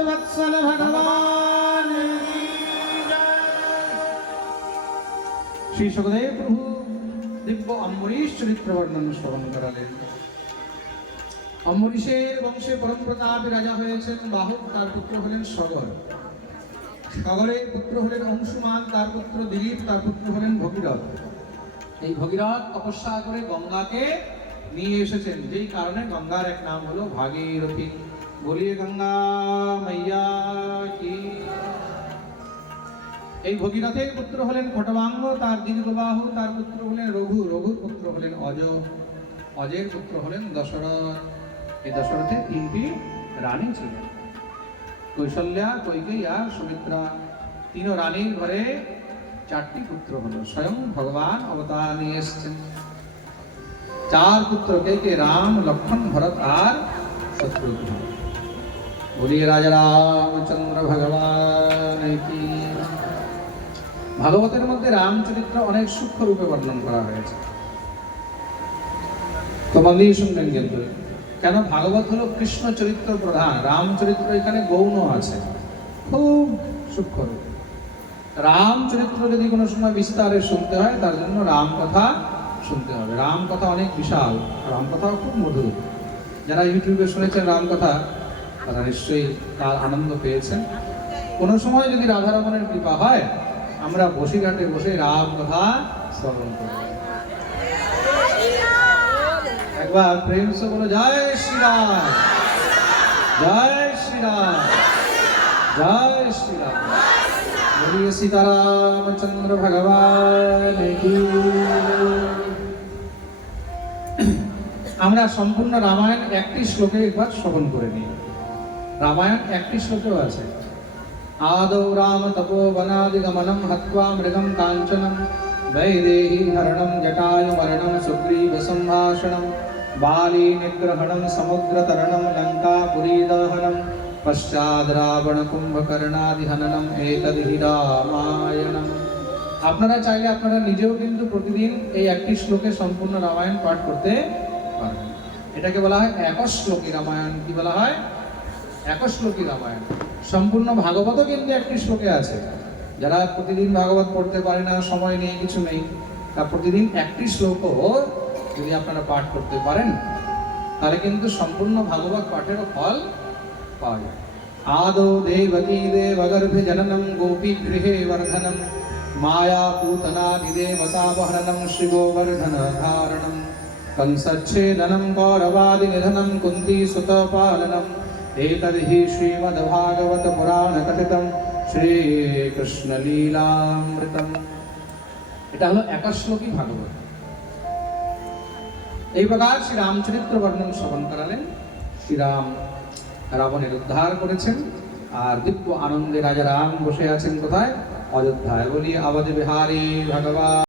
ভক্তবৎসল ভগবান শ্রী সুখদেব প্রভু দিব্য অম্বরীশ চরিত্র বর্ণন শ্রবণ করালেন অম্বরীশের বংশে রাজা হয়েছেন বাহুক তার পুত্র হলেন সগর সগরের পুত্র হলেন অংশুমান তার পুত্র দিলীপ তার পুত্র হলেন ভগীরথ এই ভগীরথ তপস্যা করে গঙ্গাকে নিয়ে এসেছেন। যেই কারণে গঙ্গার এক নাম হলো ভাগীরথী। বলিয়ে গঙ্গা মাইয়া কি এই ভগীরথের পুত্র হলেন খটবাঙ্গ তার দীর্ঘবাহু, তার পুত্র হলেন রঘু, রঘুর পুত্র হলেন অজ। অজের পুত্র হলেন দশরথ। এই দশরথের তিনটি রানী ছিলেন। কৌশল্যা, কৈকেয়ী আর সুমিত্রা। তিন রানীর ঘরে চারটি পুত্র হলো। স্বয়ং ভগবান অবতার নিয়ে এসেছেন। চার পুত্র কে কে? রাম, লক্ষণ, ভরত আর শত্রুঘ্ন। রামচন্দ্র ভগবান ভাগবতের মধ্যে রামচরিত্র অনেক সূক্ষ্ম রূপে বর্ণন করা হয়েছে। তোমাদের শুনবেন কিন্তু, কেন ভাগবত হলো কৃষ্ণ চরিত্র প্রধান রাম চরিত্র এখানে গৌণ আছে, খুব সূক্ষ্ম রূপে। রাম চরিত্র যদি কোনো সময় বিস্তারে শুনতে হয়, তার জন্য রাম কথা শুনতে হবে। রাম কথা অনেক বিশাল রাম কথাও খুব মধুর। যারা ইউটিউবে শুনেছেন রাম কথা তারা নিশ্চয়ই তার আনন্দ পেয়েছেন। কোনো সময় যদি রাধারমণের কৃপা হয়, আমরা বসিরহাটে বসে রাম কথা শ্রবণ করব। একবার প্রেম সে বলো, জয় শ্রীরাম জয় শ্রীরাম জয় শ্রীরাম। সীতারামচন্দ্র ভগবান কি? আমরা সম্পূর্ণ রামায়ণ একটি শ্লোকে একবার শ্রবণ করে নিই। রামায়ণ একটি শ্লোকেও আছে आदौ राम तपोवनादिगमनं हत्वा मृगं काञ्चनं वैदेही हरणं जटायुमरणं सुग्रीवसम्भाषणं बाली निग्रहणं समुद्रतरणं लङ्कापुरीदहनं पश्चाद् रावणकुम्भकर्णादिहननम् एतदिहि রামায়ণম আপনারা চাইলে আপনারা নিজেও কিন্তু প্রতিদিন এই একটি শ্লোকে সম্পূর্ণ রামায়ণ পাঠ করতে পারবেন এটাকে বলা হয় একশ্লোকী রামায়ণ কি বলা হয় একশ্লোকী রামায়ণ সম্পূর্ণ ভাগবত কিন্তু একটি শ্লোকে আছে যারা প্রতিদিন ভাগবত পড়তে পারে না সময় নেই কিছু নেই তা প্রতিদিন একটি শ্লোকও যদি আপনারা পাঠ করতে পারেন তাহলে কিন্তু সম্পূর্ণ ভাগবত পাঠেরও ফল পাওয়া যায় আদৌ দেবকী দেবগর্ভে জননম গোপী গৃহে বর্ধনম মায়া पूतनादि देवतापहरणं श्रीगोवर्धन धारणं कंसच्छेदनं कौरवादि निधनं कुन्ती सुतपालनम् एतद्हि श्रीमद्भागवत पुराणकथितं শ্রীকৃষ্ণলীলামৃতম এটা হলো একাশ্লোকী ভাগবত এই প্রকার শ্রী রামচরিত্র বর্ণন শ্রবণ করালেন শ্রীরাম রাবণের উদ্ধার করেছেন আর দিব্য আনন্দে রাজা রাম বসে আছেন কোথায় অযোধ্যায় বলি আবাদে বিহারী ভগবান